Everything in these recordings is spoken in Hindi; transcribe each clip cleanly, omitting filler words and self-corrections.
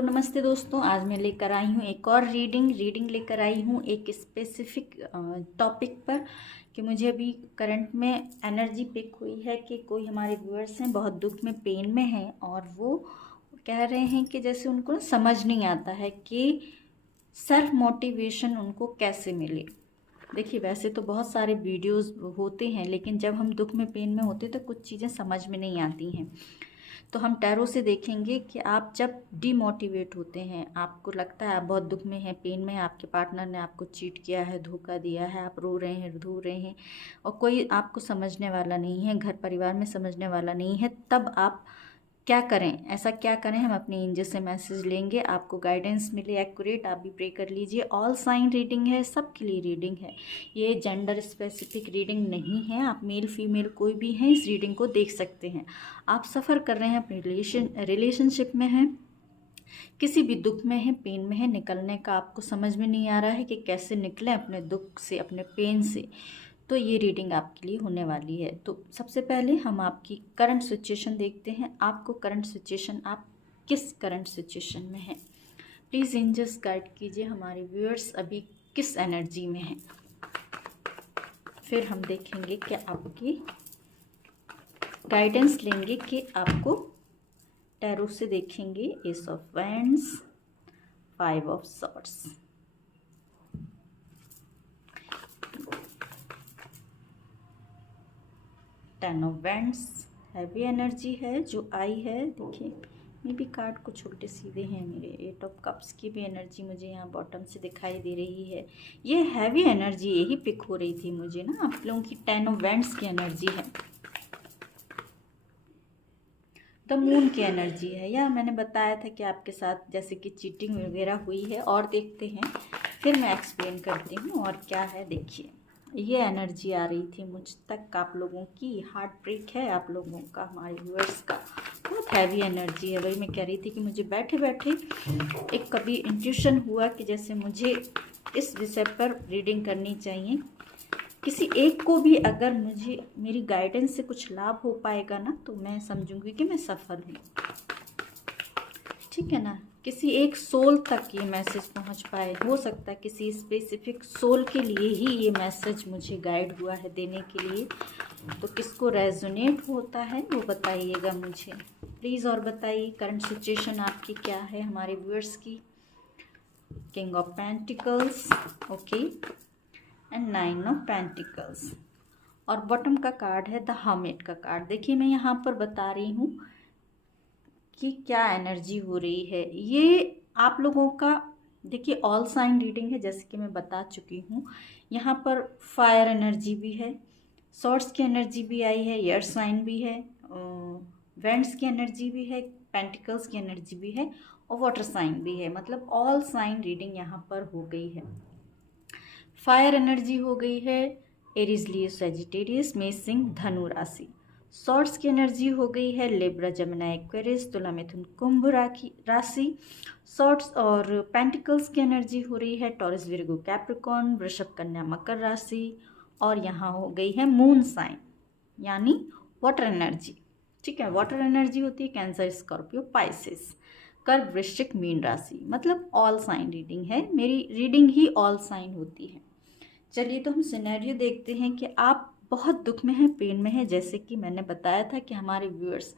हेलो नमस्ते दोस्तों, आज मैं लेकर आई हूँ एक और रीडिंग लेकर आई हूँ एक स्पेसिफिक टॉपिक पर कि मुझे अभी करंट में एनर्जी पिक हुई है कि कोई हमारे व्यूअर्स हैं बहुत दुख में, पेन में हैं और वो कह रहे हैं कि जैसे उनको समझ नहीं आता है कि सेल्फ मोटिवेशन उनको कैसे मिले। देखिए, वैसे तो बहुत सारे वीडियोस होते हैं, लेकिन जब हम दुख में, पेन में होते हैं तो कुछ चीज़ें समझ में नहीं आती हैं। तो हम टैरो से देखेंगे कि आप जब डीमोटिवेट होते हैं, आपको लगता है आप बहुत दुख में हैं, पेन में हैं, आपके पार्टनर ने आपको चीट किया है, धोखा दिया है, आप रो रहे हैं, रो रहे हैं और कोई आपको समझने वाला नहीं है, घर परिवार में समझने वाला नहीं है, तब आप क्या करें, ऐसा क्या करें। हम अपने एंजल से मैसेज लेंगे, आपको गाइडेंस मिले एक्यूरेट, आप भी प्रे कर लीजिए। ऑल साइन रीडिंग है, सबके लिए रीडिंग है, ये जेंडर स्पेसिफिक रीडिंग नहीं है। आप मेल फीमेल कोई भी हैं, इस रीडिंग को देख सकते हैं। आप सफ़र कर रहे हैं, अपने रिलेशनशिप में हैं, किसी भी दुख में है, पेन में है, निकलने का आपको समझ में नहीं आ रहा है कि कैसे निकलें अपने दुख से, अपने पेन से, तो ये रीडिंग आपके लिए होने वाली है। तो सबसे पहले हम आपकी करंट सिचुएशन देखते हैं। आपको करंट सिचुएशन, आप किस करंट सिचुएशन में हैं, प्लीज़ एंजल्स गाइड कीजिए। हमारे व्यूअर्स अभी किस एनर्जी में हैं, फिर हम देखेंगे कि आपकी गाइडेंस लेंगे कि आपको टैरो से देखेंगे। S of wands, 5 of swords, 10 of wands, heavy energy है जो आई है। देखिए, मे भी कार्ड कुछ उल्टे सीधे हैं मेरे। 8 ऑफ कप्स की भी एनर्जी मुझे यहाँ बॉटम से दिखाई दे रही है। ये हैवी एनर्जी यही पिक हो रही थी मुझे ना, आप लोगों की 10 ऑफ वैंड्स की एनर्जी है, द मून की एनर्जी है। या मैंने बताया था कि आपके साथ जैसे कि चीटिंग वगैरह हुई है, और देखते हैं फिर मैं एक्सप्लेन करती हूँ और क्या है। देखिए, ये एनर्जी आ रही थी मुझ तक, आप लोगों की हार्ट ब्रेक है, आप लोगों का, हमारे व्यूअर्स का बहुत हैवी एनर्जी है। वही मैं कह रही थी कि मुझे बैठे बैठे एक कभी इंट्यूशन हुआ कि जैसे मुझे इस विषय पर रीडिंग करनी चाहिए। किसी एक को भी अगर मुझे मेरी गाइडेंस से कुछ लाभ हो पाएगा ना, तो मैं समझूंगी कि मैं सफल हूँ, ठीक है ना। किसी एक सोल तक ये मैसेज पहुंच पाए, हो सकता है किसी स्पेसिफिक सोल के लिए ही ये मैसेज मुझे गाइड हुआ है देने के लिए। तो किसको रेजोनेट होता है वो बताइएगा मुझे प्लीज़, और बताइए करंट सिचुएशन आपकी क्या है, हमारे व्यूअर्स की। King of pentacles, okay, and 9 of pentacles, और बॉटम का कार्ड है द हर्मिट का कार्ड। देखिए, मैं यहाँ पर बता रही हूँ कि क्या एनर्जी हो रही है। ये आप लोगों का, देखिए, ऑल साइन रीडिंग है जैसे कि मैं बता चुकी हूँ। यहाँ पर फायर एनर्जी भी है, सॉर्ड्स की एनर्जी भी आई है, एयर साइन भी है, वेंट्स की एनर्जी भी है, पेंटिकल्स की एनर्जी भी है और वाटर साइन भी है। मतलब ऑल साइन रीडिंग यहाँ पर हो गई है। फायर एनर्जी हो गई है एरीज, लियो, सजिटेरियस, मेष, सिंह, धनु राशि। सॉर्ड्स की एनर्जी हो गई है लिब्रा, जमुना, एक्वेरियस, तुला, मिथुन, कुंभ राशि। सॉर्ड्स और पेंटिकल्स की एनर्जी हो रही है टॉरस, विर्गो, कैप्रिकॉर्न, वृषभ, कन्या, मकर राशि। और यहाँ हो गई है मून साइन यानी वाटर एनर्जी, ठीक है। वाटर एनर्जी होती है कैंसर, स्कॉर्पियो, पाइसेस, कर्क, वृश्चिक, मीन राशि। मतलब ऑल साइन रीडिंग है, मेरी रीडिंग ही ऑल साइन होती है। चलिए, तो हम सिनेरियो देखते हैं कि आप बहुत दुख में हैं, पेन में हैं, जैसे कि मैंने बताया था कि हमारे व्यूअर्स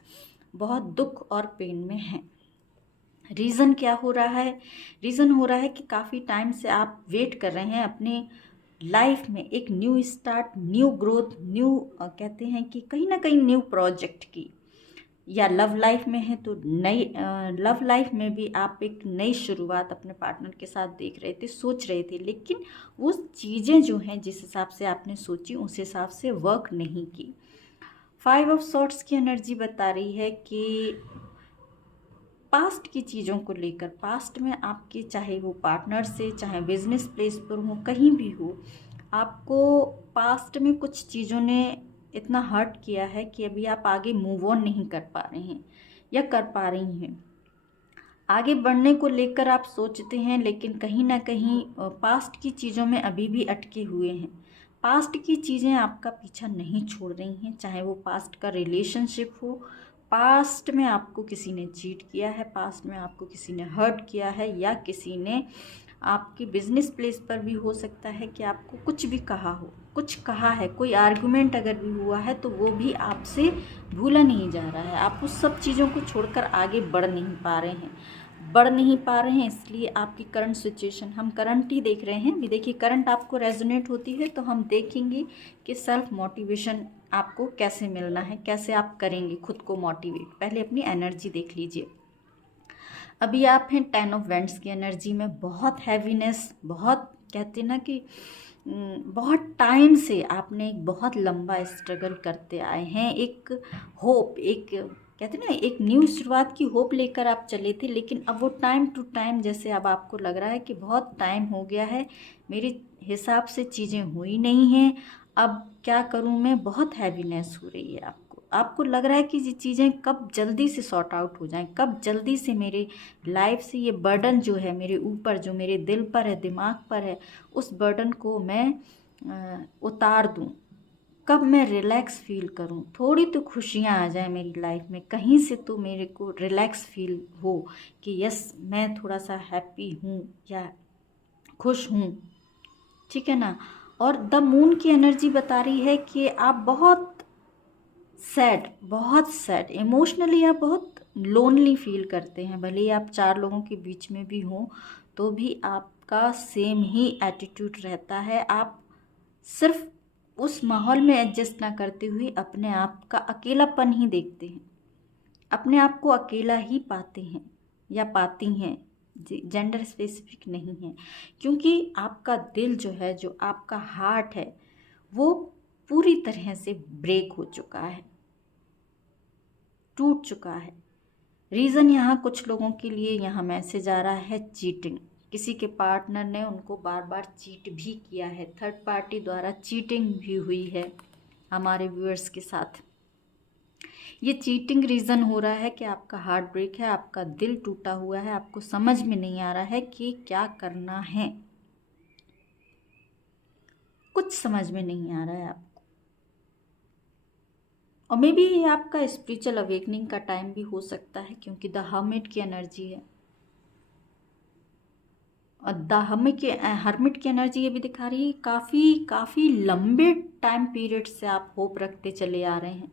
बहुत दुख और पेन में हैं। रीज़न क्या हो रहा है? रीज़न हो रहा है कि काफ़ी टाइम से आप वेट कर रहे हैं अपने लाइफ में एक new start, new growth, new कहते हैं कि कहीं ना कहीं न्यू प्रोजेक्ट की, या लव लाइफ में है तो नई लव लाइफ में भी आप एक नई शुरुआत अपने पार्टनर के साथ देख रहे थे, सोच रहे थे, लेकिन वो चीज़ें जो हैं जिस हिसाब से आपने सोची उस हिसाब से वर्क नहीं की। 5 ऑफ सॉर्ड्स की एनर्जी बता रही है कि पास्ट की चीज़ों को लेकर, पास्ट में आपके, चाहे वो पार्टनर से, चाहे बिजनेस प्लेस पर हो, कहीं भी हो, आपको पास्ट में कुछ चीज़ों ने इतना हर्ट किया है कि अभी आप आगे मूव ऑन नहीं कर पा रहे हैं या कर पा रही हैं। आगे बढ़ने को लेकर आप सोचते हैं, लेकिन कहीं ना कहीं पास्ट की चीज़ों में अभी भी अटके हुए हैं। पास्ट की चीज़ें आपका पीछा नहीं छोड़ रही हैं, चाहे वो पास्ट का रिलेशनशिप हो, पास्ट में आपको किसी ने चीट किया है, पास्ट में आपको किसी ने हर्ट किया है, या किसी ने आपकी बिजनेस प्लेस पर भी हो सकता है कि आपको कुछ भी कहा हो, कुछ कहा है, कोई आर्गुमेंट अगर भी हुआ है तो वो भी आपसे भूला नहीं जा रहा है। आप उस सब चीज़ों को छोड़कर आगे बढ़ नहीं पा रहे हैं, इसलिए आपकी करंट सिचुएशन, हम करंट ही देख रहे हैं। भी देखिए, करंट आपको रेजोनेट होती है तो हम देखेंगे कि सेल्फ मोटिवेशन आपको कैसे मिलना है, कैसे आप करेंगे खुद को मोटिवेट। पहले अपनी एनर्जी देख लीजिए। अभी आप हैं 10 ऑफ वेंट्स की एनर्जी में, बहुत हैवीनेस, बहुत कहते हैं ना कि बहुत टाइम से आपने एक बहुत लंबा स्ट्रगल करते आए हैं, एक होप, एक कहते हैं ना एक न्यू शुरुआत की होप लेकर आप चले थे, लेकिन अब वो टाइम टू टाइम जैसे अब आपको लग रहा है कि बहुत टाइम हो गया है, मेरे हिसाब से चीज़ें हुई नहीं हैं, अब क्या करूं मैं, बहुत हैवीनेस हो रही है आपको लग रहा है कि ये चीज़ें कब जल्दी से सॉर्ट आउट हो जाएं, कब जल्दी से मेरे लाइफ से ये बर्डन जो है मेरे ऊपर, जो मेरे दिल पर है, दिमाग पर है, उस बर्डन को मैं उतार दूं, कब मैं रिलैक्स फील करूं, थोड़ी तो खुशियां आ जाए मेरी लाइफ में, कहीं से तो मेरे को रिलैक्स फील हो कि यस मैं थोड़ा सा हैप्पी हूँ या खुश हूँ, ठीक है ना। और द मून की एनर्जी बता रही है कि आप बहुत सैड इमोशनली, आप बहुत लोनली फील करते हैं, भले ही आप 4 लोगों के बीच में भी हों तो भी आपका सेम ही एटीट्यूड रहता है। आप सिर्फ उस माहौल में एडजस्ट ना करते हुए अपने आप का अकेलापन ही देखते हैं, अपने आप को अकेला ही पाते हैं या पाती हैं, जेंडर स्पेसिफिक नहीं है, क्योंकि आपका दिल जो है, जो आपका हार्ट है, वो पूरी तरह से ब्रेक हो चुका है, टूट चुका है। रीज़न यहाँ कुछ लोगों के लिए यहाँ मैसेज आ रहा है चीटिंग, किसी के पार्टनर ने उनको बार बार चीट भी किया है, थर्ड पार्टी द्वारा चीटिंग भी हुई है हमारे व्यूअर्स के साथ। ये चीटिंग रीज़न हो रहा है कि आपका हार्ट ब्रेक है, आपका दिल टूटा हुआ है, आपको समझ में नहीं आ रहा है कि क्या करना है, कुछ समझ में नहीं आ रहा है आपको। और मे बी ये आपका स्पिरिचुअल अवेकनिंग का टाइम भी हो सकता है, क्योंकि द हर्मिट की एनर्जी है, और द हर्मिट की एनर्जी ये भी दिखा रही है काफ़ी लंबे टाइम पीरियड से आप होप रखते चले आ रहे हैं,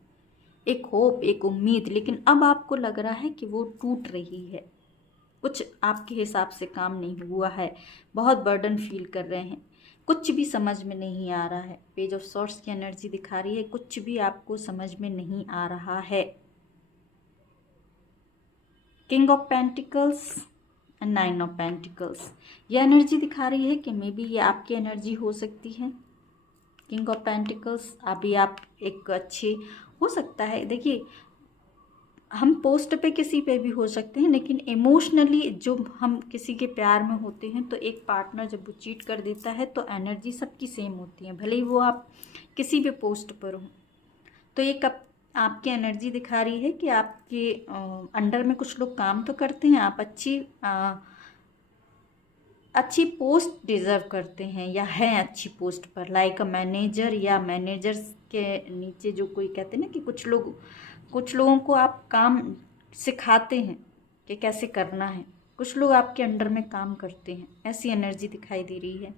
एक होप, एक उम्मीद, लेकिन अब आपको लग रहा है कि वो टूट रही है, कुछ आपके हिसाब से काम नहीं हुआ है, बहुत बर्डन फील कर रहे हैं, कुछ भी समझ में नहीं आ रहा है। पेज ऑफ सॉर्ड्स की एनर्जी दिखा रही है कुछ भी आपको समझ में नहीं आ रहा है। King of pentacles and 9 of pentacles, ये एनर्जी दिखा रही है कि मे बी ये आपकी एनर्जी हो सकती है। किंग ऑफ पेंटिकल्स, अभी आप एक अच्छे हो सकता है, देखिए हम पोस्ट पे किसी पे भी हो सकते हैं, लेकिन इमोशनली जो हम किसी के प्यार में होते हैं तो एक पार्टनर जब वो चीट कर देता है तो एनर्जी सबकी सेम होती है, भले ही वो आप किसी भी पोस्ट पर हो। तो एक आपकी एनर्जी दिखा रही है कि आपके अंडर में कुछ लोग काम तो करते हैं, आप अच्छी पोस्ट डिज़र्व करते हैं या हैं अच्छी पोस्ट पर, लाइक अ मैनेजर, या मैनेजर्स के नीचे जो कोई कहते हैं ना कि कुछ लोगों को आप काम सिखाते हैं कि कैसे करना है, कुछ लोग आपके अंडर में काम करते हैं, ऐसी एनर्जी दिखाई दे रही है।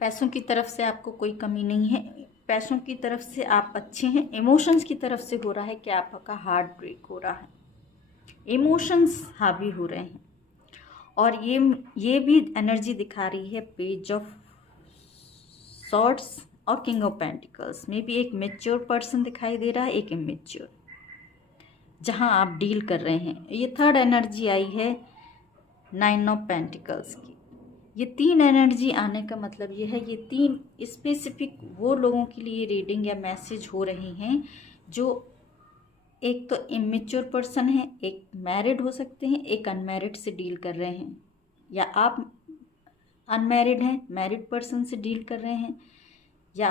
पैसों की तरफ से आपको कोई कमी नहीं है, पैसों की तरफ से आप अच्छे हैं, इमोशंस की तरफ से हो रहा है कि आपका हार्ट ब्रेक हो रहा है, इमोशंस हावी हो रहे हैं। और ये भी एनर्जी दिखा रही है पेज ऑफ सॉर्ड्स और किंग ऑफ पेंटिकल्स में भी एक मैच्योर पर्सन दिखाई दे रहा है, एक इमेच्योर, जहां आप डील कर रहे हैं। ये थर्ड एनर्जी आई है 9 ऑफ पेंटिकल्स की। ये 3 एनर्जी आने का मतलब ये है, ये 3 स्पेसिफिक वो लोगों के लिए रीडिंग या मैसेज हो रही हैं जो एक तो इमेच्योर पर्सन है, एक मैरिड हो सकते हैं, एक अनमैरिड से डील कर रहे हैं, या आप अनमैरिड हैं मैरिड पर्सन से डील कर रहे हैं, या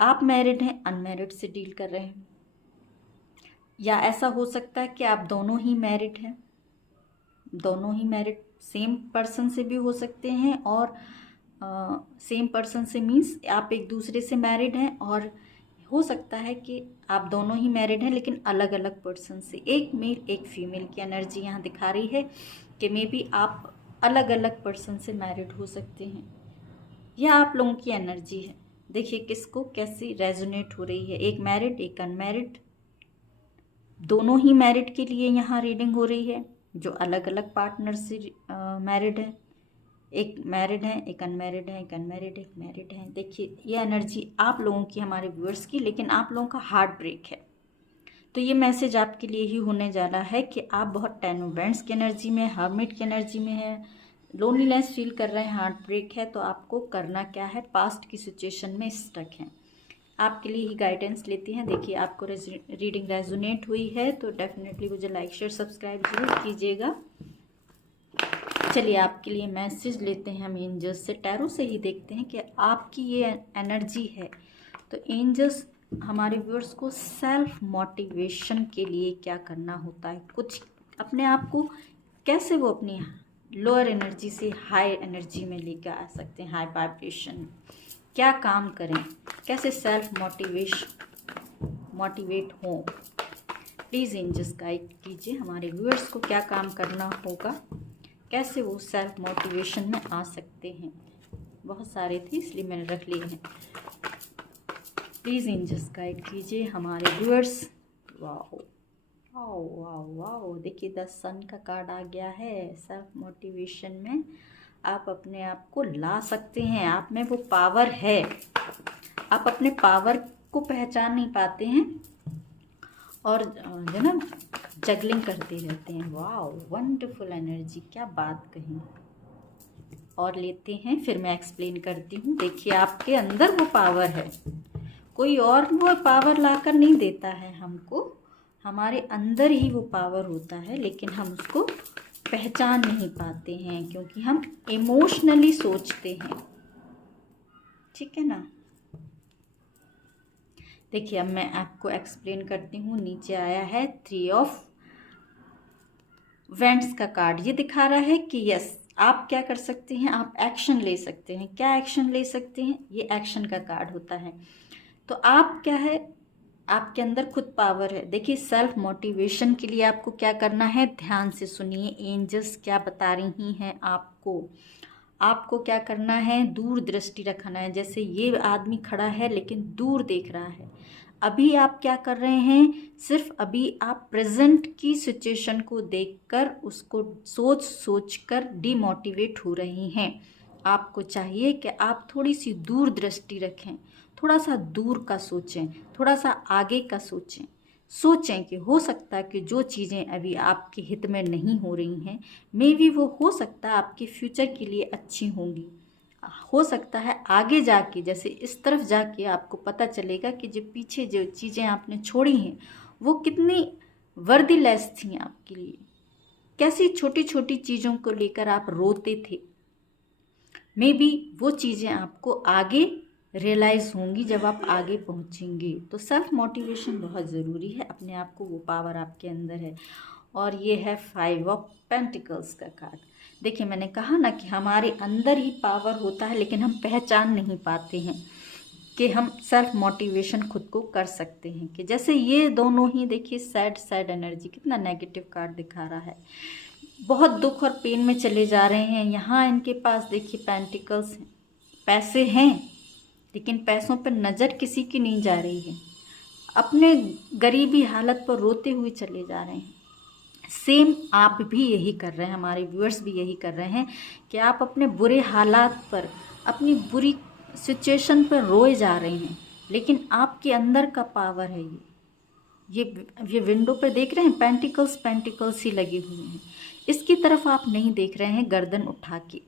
आप मैरिड हैं अनमैरिड से डील कर रहे हैं, या ऐसा हो सकता है कि आप दोनों ही मैरिड हैं, दोनों ही मैरिड सेम पर्सन से भी हो सकते हैं, और सेम पर्सन से मीन्स आप एक दूसरे से मैरिड हैं, और हो सकता है कि आप दोनों ही मैरिड हैं लेकिन अलग अलग पर्सन से, एक मेल एक फीमेल की एनर्जी यहाँ दिखा रही है कि मे बी आप अलग अलग पर्सन से मैरिड हो सकते हैं। यह आप लोगों की एनर्जी है। देखिए किसको कैसी रेजोनेट हो रही है, एक मैरिड एक अनमैरिड, दोनों ही मैरिड के लिए यहाँ रीडिंग हो रही है। जो अलग अलग पार्टनर से मैरिड है, एक मैरिड है एक अनमैरिड है, एक अनमैरिड एक मैरिड है। देखिए ये एनर्जी आप लोगों की, हमारे व्यूअर्स की, लेकिन आप लोगों का हार्ट ब्रेक है। तो ये मैसेज आपके लिए ही होने जा रहा है कि आप बहुत 10 ऑफ वांड्स की एनर्जी में, हर्मिट की एनर्जी में है, लोनलीनेस फील कर रहे हैं, हार्ट ब्रेक है। तो आपको करना क्या है, पास्ट की सिचुएशन में स्टक हैं, आपके लिए ही गाइडेंस लेती हैं। देखिए आपको रीडिंग रेजोनेट हुई है तो डेफिनेटली मुझे लाइक शेयर सब्सक्राइब जरूर कीजिएगा। चलिए आपके लिए मैसेज लेते हैं हम एंजल्स से, टैरो से ही देखते हैं कि आपकी ये एनर्जी है। तो एंजल्स हमारे व्यूअर्स को सेल्फ मोटिवेशन के लिए क्या करना होता है, कुछ अपने आप को कैसे वो अपनी लोअर एनर्जी से हाई एनर्जी में लेकर आ सकते हैं, हाई वाइब्रेशन, क्या काम करें, कैसे सेल्फ मोटिवेट हों। प्लीज़ एंजल्स गाइड कीजिए हमारे व्यूअर्स को क्या काम करना होगा, कैसे वो सेल्फ मोटिवेशन में आ सकते हैं। बहुत सारे थे इसलिए मैंने रख लिए हैं। प्लीज़ एंजल्स गाइड कीजिए हमारे viewers. Wow wow wow wow, देखिए 10 सन का कार्ड आ गया है। सेल्फ मोटिवेशन में आप अपने आप को ला सकते हैं, आप में वो पावर है। आप अपने पावर को पहचान नहीं पाते हैं और जो ना जगलिंग करते रहते हैं। वाओ वंडरफुल एनर्जी, क्या बात कही। और लेते हैं, फिर मैं एक्सप्लेन करती हूँ। देखिए आपके अंदर वो पावर है, कोई और वो पावर लाकर नहीं देता है हमको, हमारे अंदर ही वो पावर होता है, लेकिन हम उसको पहचान नहीं पाते हैं क्योंकि हम इमोशनली सोचते हैं। ठीक है ना। देखिए अब मैं आपको एक्सप्लेन करती हूँ। नीचे आया है 3 ऑफ वांड्स का कार्ड। ये दिखा रहा है कि यस आप क्या कर सकते हैं, आप एक्शन ले सकते हैं। क्या एक्शन ले सकते हैं, ये एक्शन का कार्ड होता है। तो आप क्या है, आपके अंदर खुद पावर है। देखिए सेल्फ मोटिवेशन के लिए आपको क्या करना है, ध्यान से सुनिए एंजल्स क्या बता रही हैं आपको क्या करना है, दूर दृष्टि रखना है। जैसे ये आदमी खड़ा है लेकिन दूर देख रहा है। अभी आप क्या कर रहे हैं, सिर्फ अभी आप प्रेजेंट की सिचुएशन को देखकर उसको सोच कर डिमोटिवेट हो रही हैं। आपको चाहिए कि आप थोड़ी सी दूर दृष्टि रखें, थोड़ा सा दूर का सोचें, थोड़ा सा आगे का सोचें कि हो सकता है कि जो चीज़ें अभी आपके हित में नहीं हो रही हैं, मे बी वो हो सकता है आपके फ्यूचर के लिए अच्छी होंगी। हो सकता है आगे जाके, जैसे इस तरफ जाके आपको पता चलेगा कि जो पीछे जो चीज़ें आपने छोड़ी हैं वो कितनी वर्दीलेस थी आपके लिए, कैसी छोटी छोटी चीज़ों को लेकर आप रोते थे। मे बी वो चीज़ें आपको आगे रियलाइज़ होंगी जब आप आगे पहुंचेंगे। तो सेल्फ मोटिवेशन बहुत ज़रूरी है, अपने आप को, वो पावर आपके अंदर है। और ये है 5 ऑफ पेंटिकल्स का कार्ड। देखिए मैंने कहा ना कि हमारे अंदर ही पावर होता है लेकिन हम पहचान नहीं पाते हैं कि हम सेल्फ मोटिवेशन खुद को कर सकते हैं। कि जैसे ये दोनों ही देखिए सैड एनर्जी, कितना नेगेटिव कार्ड दिखा रहा है, बहुत दुख और पेन में चले जा रहे हैं। यहाँ इनके पास देखिए पेंटिकल्स हैं, पैसे हैं लेकिन पैसों पर नज़र किसी की नहीं जा रही है, अपने गरीबी हालत पर रोते हुए चले जा रहे हैं। सेम आप भी यही कर रहे हैं, हमारे व्यूअर्स भी यही कर रहे हैं कि आप अपने बुरे हालात पर, अपनी बुरी सिचुएशन पर रोए जा रहे हैं, लेकिन आपके अंदर का पावर है ये विंडो पे देख रहे हैं पेंटिकल्स ही लगे हुए हैं। इसकी तरफ आप नहीं देख रहे हैं गर्दन उठा के,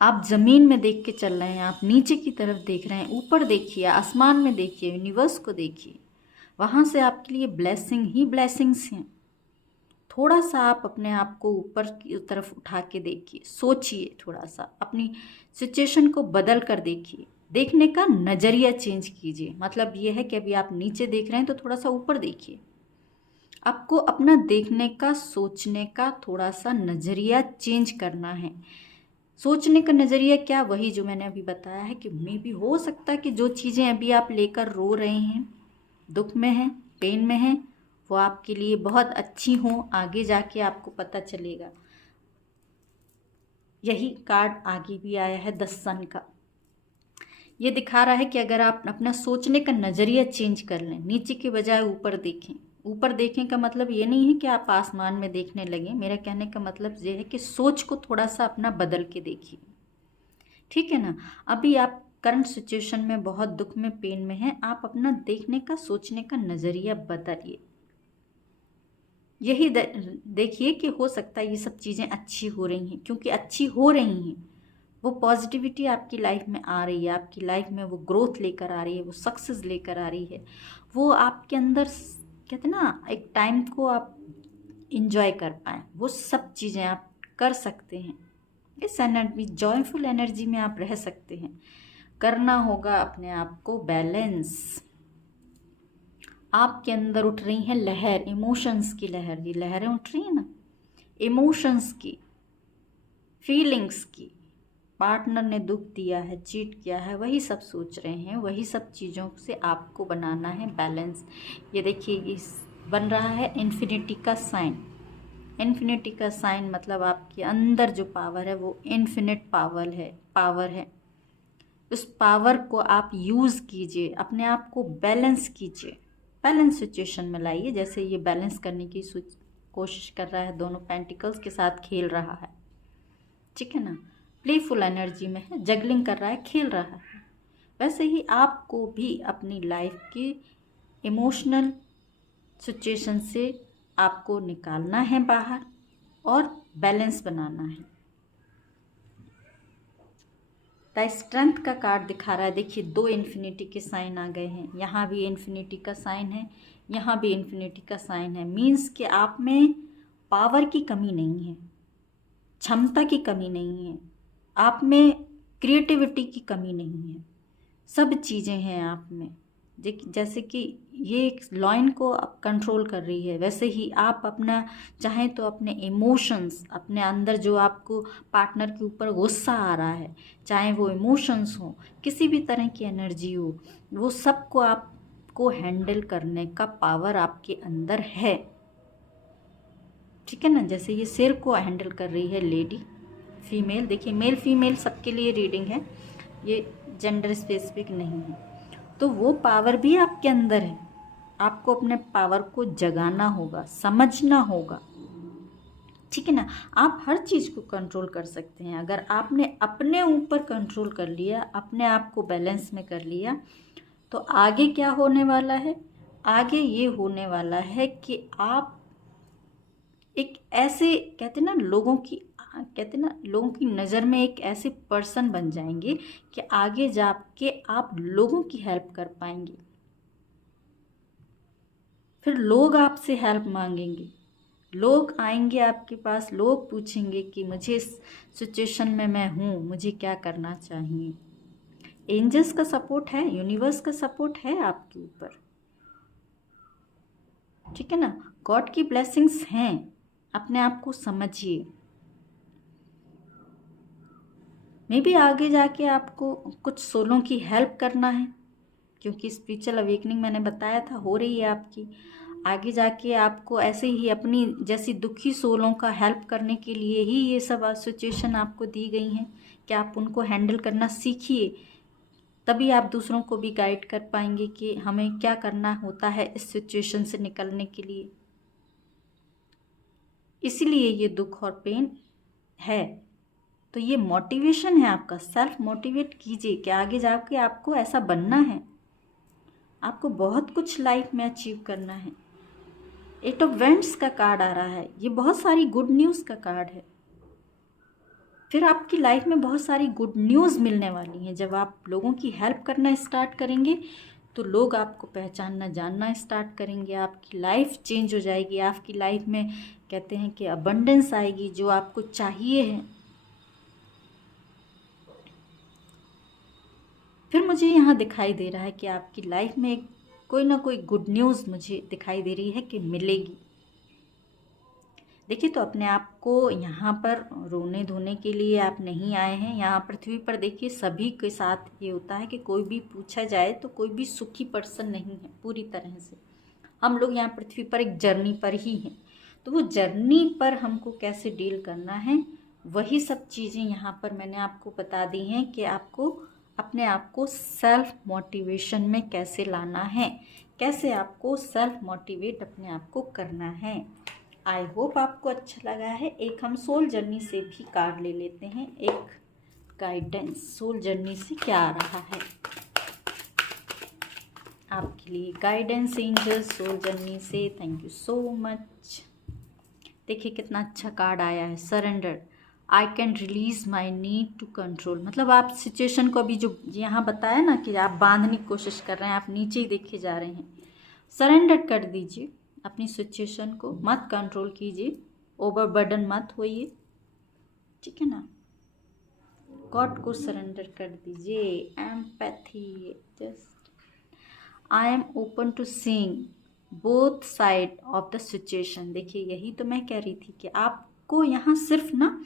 आप ज़मीन में देख के चल रहे हैं, आप नीचे की तरफ देख रहे हैं। ऊपर देखिए, आसमान में देखिए, यूनिवर्स को देखिए, वहाँ से आपके लिए ब्लेसिंग ही ब्लेसिंग्स हैं। थोड़ा सा आप अपने आप को ऊपर की तरफ उठा के देखिए, सोचिए, थोड़ा सा अपनी सिचुएशन को बदल कर देखिए, देखने का नज़रिया चेंज कीजिए। मतलब ये है कि अभी आप नीचे देख रहे हैं तो थोड़ा सा ऊपर देखिए। आपको अपना देखने का, सोचने का थोड़ा सा नज़रिया चेंज करना है। सोचने का नज़रिया क्या, वही जो मैंने अभी बताया है कि मे भी हो सकता है कि जो चीज़ें अभी आप लेकर रो रहे हैं, दुख में हैं, पेन में हैं, वो आपके लिए बहुत अच्छी हों, आगे जाके आपको पता चलेगा। यही कार्ड आगे भी आया है 10 सन का। ये दिखा रहा है कि अगर आप अपना सोचने का नज़रिया चेंज कर लें, नीचे के बजाय ऊपर देखें। ऊपर देखें का मतलब ये नहीं है कि आप आसमान में देखने लगें, मेरा कहने का मतलब ये है कि सोच को थोड़ा सा अपना बदल के देखिए, ठीक है ना। अभी आप करंट सिचुएशन में बहुत दुख में, पेन में हैं, आप अपना देखने का, सोचने का नज़रिया बदलिए। यही देखिए कि हो सकता है ये सब चीज़ें अच्छी हो रही हैं, क्योंकि अच्छी हो रही हैं, वो पॉजिटिविटी आपकी लाइफ में आ रही है, आपकी लाइफ में वो ग्रोथ लेकर आ रही है, वो सक्सेस लेकर आ रही है, वो आपके अंदर कहते ना एक टाइम को आप इंजॉय कर पाएँ, वो सब चीज़ें आप कर सकते हैं। इस एनर्जी, जॉयफुल एनर्जी में आप रह सकते हैं। करना होगा अपने आप को बैलेंस। आपके अंदर उठ रही है लहर, इमोशंस की लहर, ये लहरें उठ रही हैं ना, इमोशंस की, फीलिंग्स की। पार्टनर ने दुख दिया है, चीट किया है, वही सब सोच रहे हैं, वही सब चीज़ों से आपको बनाना है बैलेंस। ये देखिए, इस बन रहा है इन्फिनिटी का साइन। इन्फिनिटी का साइन मतलब आपके अंदर जो पावर है वो इन्फिनिट पावर है। उस पावर को आप यूज़ कीजिए, अपने आप को बैलेंस कीजिए, बैलेंस सिचुएशन में लाइए। जैसे ये बैलेंस करने की कोशिश कर रहा है, दोनों पेंटिकल्स के साथ खेल रहा है, ठीक है ना, प्लेफुल एनर्जी में है, जगलिंग कर रहा है, खेल रहा है। वैसे ही आपको भी अपनी लाइफ की इमोशनल सिचुएशन से आपको निकालना है बाहर और बैलेंस बनाना है। द स्ट्रेंथ का कार्ड दिखा रहा है। देखिए, 2 इन्फिनिटी के साइन आ गए हैं, यहाँ भी इन्फिनिटी का साइन है, यहाँ भी इन्फिनिटी का साइन है। मीन्स कि आप में पावर की कमी नहीं है, क्षमता की कमी नहीं है, आप में क्रिएटिविटी की कमी नहीं है, सब चीज़ें हैं आप में। जैसे कि ये एक लॉइन को आप कंट्रोल कर रही है, वैसे ही आप अपना चाहें तो अपने इमोशंस, अपने अंदर जो आपको पार्टनर के ऊपर गुस्सा आ रहा है, चाहे वो इमोशंस हो, किसी भी तरह की एनर्जी हो, वो सबको आपको हैंडल करने का पावर आपके अंदर है, ठीक है ना। जैसे ये सिर को हैंडल कर रही है लेडी, फीमेल। देखिए, मेल फीमेल सबके लिए रीडिंग है, ये जेंडर स्पेसिफिक नहीं है। तो वो पावर भी आपके अंदर है, आपको अपने पावर को जगाना होगा, समझना होगा, ठीक है ना। आप हर चीज़ को कंट्रोल कर सकते हैं अगर आपने अपने ऊपर कंट्रोल कर लिया, अपने आप को बैलेंस में कर लिया। तो आगे क्या होने वाला है? आगे ये होने वाला है कि आप एक ऐसे कहते ना लोगों की नज़र में एक ऐसे पर्सन बन जाएंगे कि आगे जाके आप लोगों की हेल्प कर पाएंगे। फिर लोग आपसे हेल्प मांगेंगे, लोग आएंगे आपके पास, लोग पूछेंगे कि मुझे इस सिचुएशन में मैं हूँ, मुझे क्या करना चाहिए। एंजल्स का सपोर्ट है, यूनिवर्स का सपोर्ट है आपके ऊपर, ठीक है ना। गॉड की ब्लेसिंग्स हैं, अपने आप को समझिए। मे बी आगे जाके आपको कुछ सोलों की हेल्प करना है, क्योंकि स्पिरिचुअल अवेकनिंग मैंने बताया था हो रही है आपकी। आगे जाके आपको ऐसे ही अपनी जैसी दुखी सोलों का हेल्प करने के लिए ही ये सब सिचुएशन आपको दी गई हैं कि आप उनको हैंडल करना सीखिए, तभी आप दूसरों को भी गाइड कर पाएंगे कि हमें क्या करना होता है इस सिचुएशन से निकलने के लिए। इसीलिए ये दुख और पेन है। तो ये मोटिवेशन है आपका, सेल्फ मोटिवेट कीजिए कि आगे जाके आपको ऐसा बनना है, आपको बहुत कुछ लाइफ में अचीव करना है। 8 ऑफ वेंट्स का कार्ड आ रहा है, ये बहुत सारी गुड न्यूज़ का कार्ड है। फिर आपकी लाइफ में बहुत सारी गुड न्यूज़ मिलने वाली हैं। जब आप लोगों की हेल्प करना स्टार्ट करेंगे तो लोग आपको पहचानना, जानना स्टार्ट करेंगे, आपकी लाइफ चेंज हो जाएगी, आपकी लाइफ में कहते हैं कि अबंडेंस आएगी, जो आपको चाहिए है। फिर मुझे यहाँ दिखाई दे रहा है कि आपकी लाइफ में कोई ना कोई गुड न्यूज़ मुझे दिखाई दे रही है कि मिलेगी। देखिए, तो अपने आप को यहाँ पर रोने धोने के लिए आप नहीं आए हैं। यहाँ पृथ्वी पर देखिए सभी के साथ ये होता है कि कोई भी पूछा जाए तो कोई भी सुखी पर्सन नहीं है पूरी तरह से। हम लोग यहाँ पृथ्वी पर एक जर्नी पर ही हैं, तो वो जर्नी पर हमको कैसे डील करना है वही सब चीज़ें यहाँ पर मैंने आपको बता दी हैं कि आपको अपने आप को सेल्फ मोटिवेशन में कैसे लाना है, कैसे आपको सेल्फ मोटिवेट अपने आप को करना है। आई होप आपको अच्छा लगा है। एक हम सोल जर्नी से भी कार्ड ले लेते हैं, एक गाइडेंस सोल जर्नी से क्या आ रहा है आपके लिए। गाइडेंस एंजल्स सोल जर्नी से, थैंक यू सो मच। देखिए कितना अच्छा कार्ड आया है, surrender. I can release my need to control. मतलब आप सिचुएशन को अभी जो यहाँ बताया ना कि आप बांधने की कोशिश कर रहे हैं, आप नीचे ही देखे जा रहे हैं, सरेंडर कर दीजिए अपनी सिचुएशन को, मत कंट्रोल कीजिए, ओवरबर्डन मत होइए, ठीक है ना। गॉड को सरेंडर कर दीजिए। Empathy, just I am open to seeing both side of the situation. देखिए यही तो मैं कह रही थी कि आपको यहाँ सिर्फ ना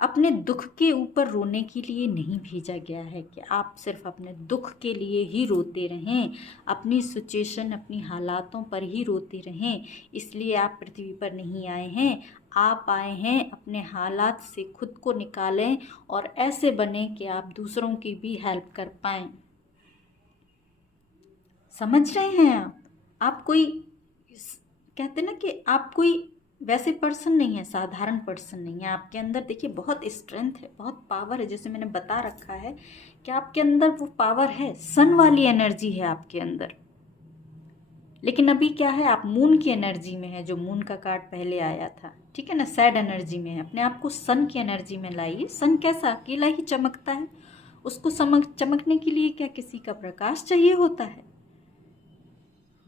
अपने दुख के ऊपर रोने के लिए नहीं भेजा गया है कि आप सिर्फ अपने दुख के लिए ही रोते रहें, अपनी सिचुएशन अपनी हालातों पर ही रोते रहें। इसलिए आप पृथ्वी पर नहीं आए हैं, आप आए हैं अपने हालात से खुद को निकालें और ऐसे बने कि आप दूसरों की भी हेल्प कर पाएं। समझ रहे हैं आप कोई कहते ना कि आप कोई वैसे पर्सन नहीं है, साधारण पर्सन नहीं है। आपके अंदर देखिए बहुत स्ट्रेंथ है, बहुत पावर है, जैसे मैंने बता रखा है कि आपके अंदर वो पावर है, सन वाली एनर्जी है आपके अंदर। लेकिन अभी क्या है, आप मून की एनर्जी में है, जो मून का कार्ड पहले आया था, ठीक है ना, सैड एनर्जी में है। अपने आप को सन की एनर्जी में लाइए। सन कैसा अकेला ही चमकता है, उसको चमकने के लिए क्या किसी का प्रकाश चाहिए होता है?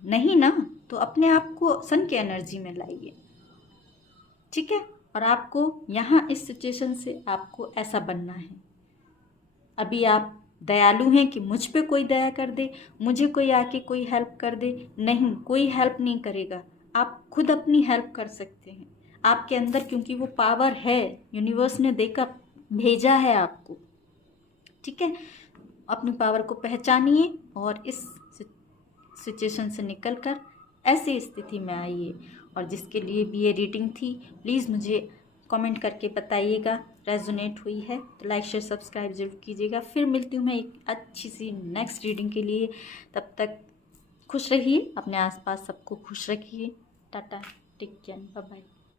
नहीं ना। तो अपने आप को सन की एनर्जी में लाइए, ठीक है। और आपको यहाँ इस सिचुएशन से आपको ऐसा बनना है। अभी आप दयालु हैं कि मुझ पे कोई दया कर दे, मुझे कोई आके कोई हेल्प कर दे, नहीं, कोई हेल्प नहीं करेगा। आप खुद अपनी हेल्प कर सकते हैं आपके अंदर, क्योंकि वो पावर है, यूनिवर्स ने देकर भेजा है आपको, ठीक है। अपनी पावर को पहचानिए और इस सिचुएशन से निकलकर ऐसी स्थिति में आइए। और जिसके लिए भी ये रीडिंग थी, प्लीज़ मुझे कमेंट करके बताइएगा रेजोनेट हुई है तो लाइक शेयर सब्सक्राइब जरूर कीजिएगा। फिर मिलती हूँ मैं एक अच्छी सी नेक्स्ट रीडिंग के लिए। तब तक खुश रहिए, अपने आसपास सबको खुश रखिए। Tata, take care, bye bye.